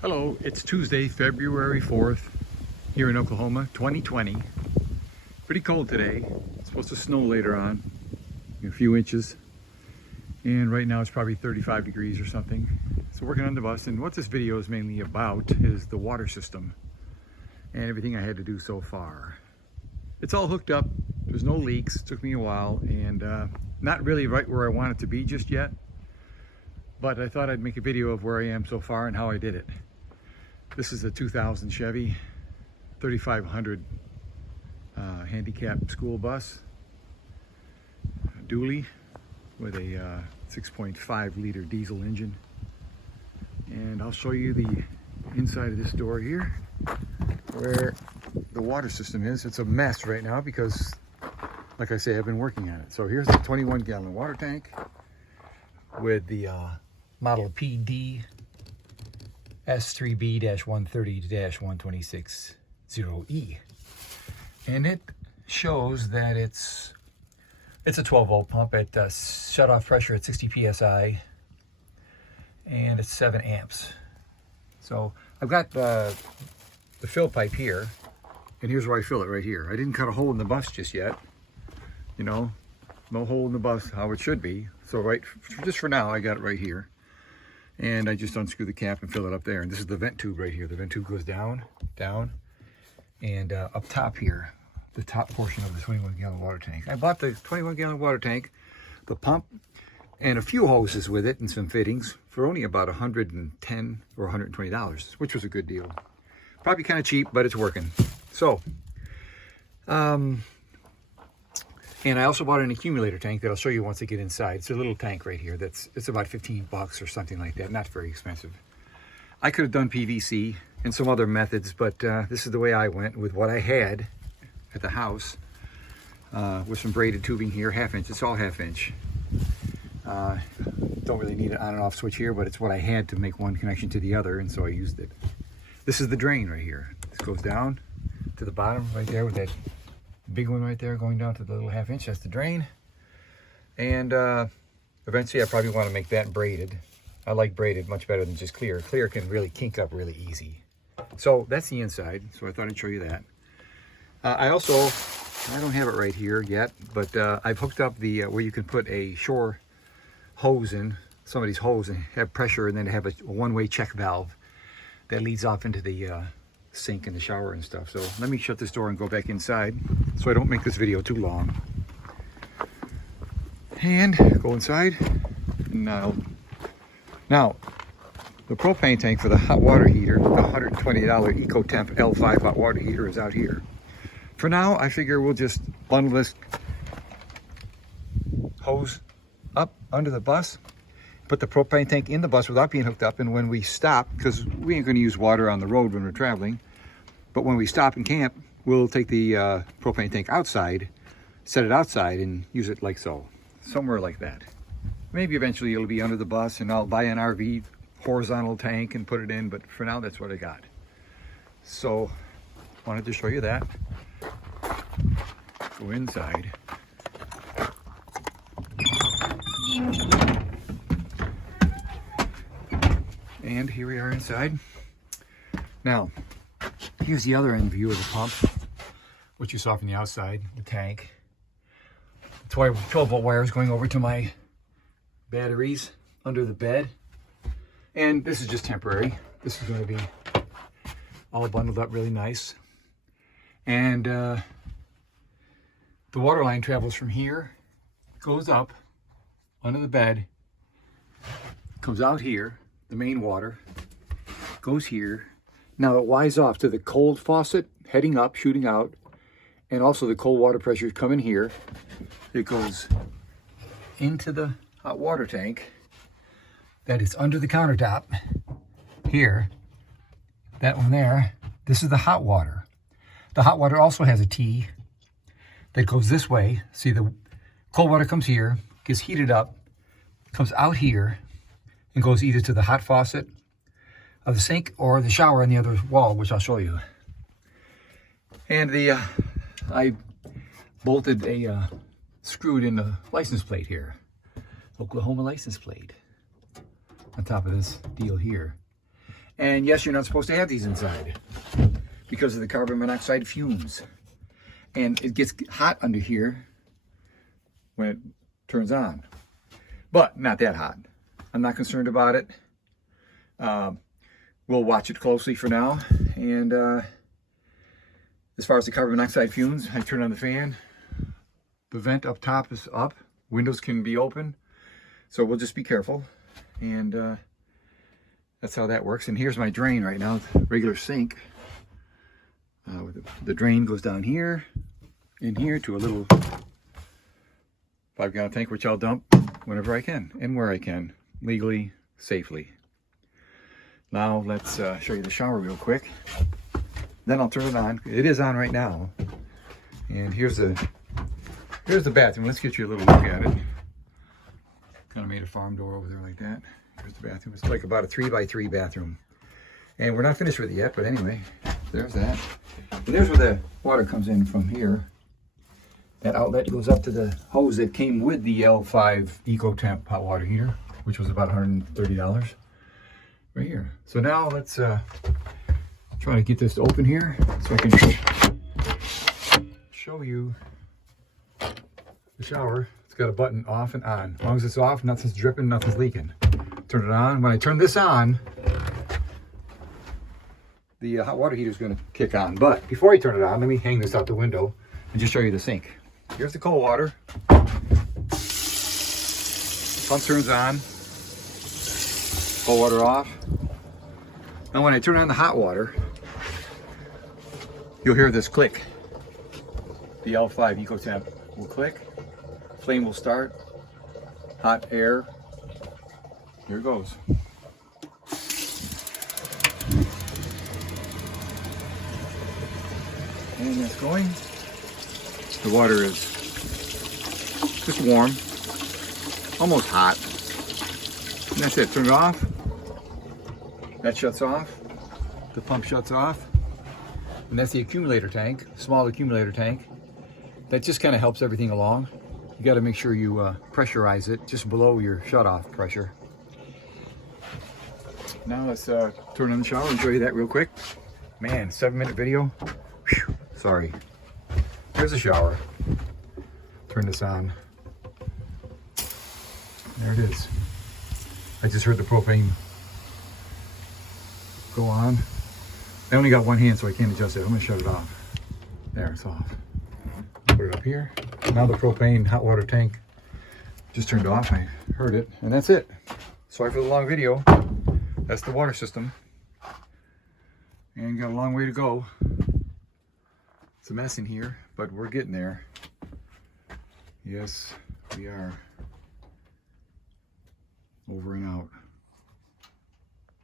Hello, it's Tuesday, February 4th, here in Oklahoma, 2020. Pretty cold today. It's supposed to snow later on, a few inches. And right now it's probably 35 degrees or something. So working on the bus, and what this video is mainly about is the water system and everything I had to do so far. It's all hooked up, there's no leaks, it took me a while, and not really right where I want it to be just yet. But I thought I'd make a video of where I am so far and how I did it. This is a 2000 Chevy 3500 handicap school bus, dually with a 6.5 liter diesel engine. And I'll show you the inside of this door here where the water system is. It's a mess right now because, like I say, I've been working on it. So here's the 21-gallon water tank with the model PD S3B-130-126-0E, and it shows that it's a 12-volt pump at shut-off pressure at 60 psi, and it's 7 amps. So I've got the fill pipe here, and here's where I fill it right here. I didn't cut a hole in the bus just yet, you know, no hole in the bus how it should be. So just for now, I got it right here. And I just unscrew the cap and fill it up there. And this is the vent tube right here. The vent tube goes down, and up top here, the top portion of the 21-gallon water tank. I bought the 21-gallon water tank, the pump, and a few hoses with it and some fittings for only about $110 or $120, which was a good deal. Probably kind of cheap, but it's working. So, and I also bought an accumulator tank that I'll show you once I get inside. It's a little tank right here. It's about 15 bucks or something like that. Not very expensive. I could have done PVC and some other methods, but this is the way I went with what I had at the house, with some braided tubing here, 1/2 inch. It's all 1/2 inch. Don't really need an on and off switch here, but it's what I had to make one connection to the other, and so I used it. This is the drain right here. This goes down to the bottom right there with that big one right there going down to the little 1/2 inch. That's the drain. And eventually I probably want to make that braided. I like braided much better than just clear. Clear can really kink up really easy. So that's the inside. So I thought I'd show you that. I don't have it right here yet, but I've hooked up the where you can put a shore hose in, somebody's hose, and have pressure, and then have a one-way check valve that leads off into the sink in the shower and stuff. So let me shut this door and go back inside so I don't make this video too long. And go inside. Now the propane tank for the hot water heater, the $120 eco-temp L5 hot water heater, is out here. For now, I figure we'll just bundle this hose up under the bus, put the propane tank in the bus without being hooked up, and when we stop, because we ain't going to use water on the road when we're traveling, but when we stop and camp, we'll take the propane tank outside, set it outside, and use it like so, somewhere like that. Maybe eventually it'll be under the bus, and I'll buy an RV horizontal tank and put it in, but for now that's what I got. So wanted to show you that. Go inside. And here we are inside. Now, here's the other end view of the pump, what you saw from the outside, the tank. 12-volt wires going over to my batteries under the bed. And this is just temporary. This is going to be all bundled up really nice. And the water line travels from here, goes up under the bed, comes out here, the main water, goes here. Now it winds off to the cold faucet, heading up, shooting out, and also the cold water pressure coming here. It goes into the hot water tank that is under the countertop here. That one there, this is the hot water. The hot water also has a T that goes this way. See, the cold water comes here, gets heated up, comes out here, and goes either to the hot faucet of the sink or the shower on the other wall, which I'll show you. And I bolted a screwed in the license plate here, Oklahoma license plate, on top of this deal here. And yes, you're not supposed to have these inside because of the carbon monoxide fumes. And it gets hot under here when it turns on, but not that hot. I'm not concerned about it. We'll watch it closely for now. And as far as the carbon monoxide fumes, I turn on the fan. The vent up top is up. Windows can be open. So we'll just be careful. And that's how that works. And here's my drain right now, regular sink. The drain goes down here, in here to a little 5-gallon tank, which I'll dump whenever I can and where I can, legally, safely. Now let's show you the shower real quick. Then I'll turn it on. It is on right now. And here's the bathroom. Let's get you a little look at it. Kind of made a farm door over there like that. Here's the bathroom. It's like about a 3x3 bathroom. And we're not finished with it yet, but anyway, there's that. And there's where the water comes in from here. That outlet goes up to the hose that came with the L5 eco-temp hot water heater, which was about $130 right here. So now let's try to get this to open here so I can show you the shower. It's got a button off and on. As long as it's off, nothing's dripping, nothing's leaking. Turn it on. When I turn this on, the hot water heater is going to kick on. But before I turn it on, let me hang this out the window and just show you the sink. Here's the cold water. Pump turns on. Cold water off. Now when I turn on the hot water, you'll hear this click. The L5 eco-temp will click. Flame will start. Hot air. Here it goes. And that's going. The water is just warm, almost hot. And that's it. Turn it off. That shuts off. The pump shuts off. And that's the accumulator tank, small accumulator tank. That just kind of helps everything along. You got to make sure you pressurize it just below your shut-off pressure. Now let's turn on the shower and show you that real quick. Man, 7-minute video. Whew, sorry. Here's the shower. Turn this on. There it is. I just heard the propane go on. I only got one hand, so I can't adjust it. I'm gonna shut it off. There, it's off. Put it up here. Now the propane hot water tank just turned off. I heard it, and that's it. Sorry for the long video. That's the water system. And got a long way to go. It's a mess in here, but we're getting there. Yes, we are.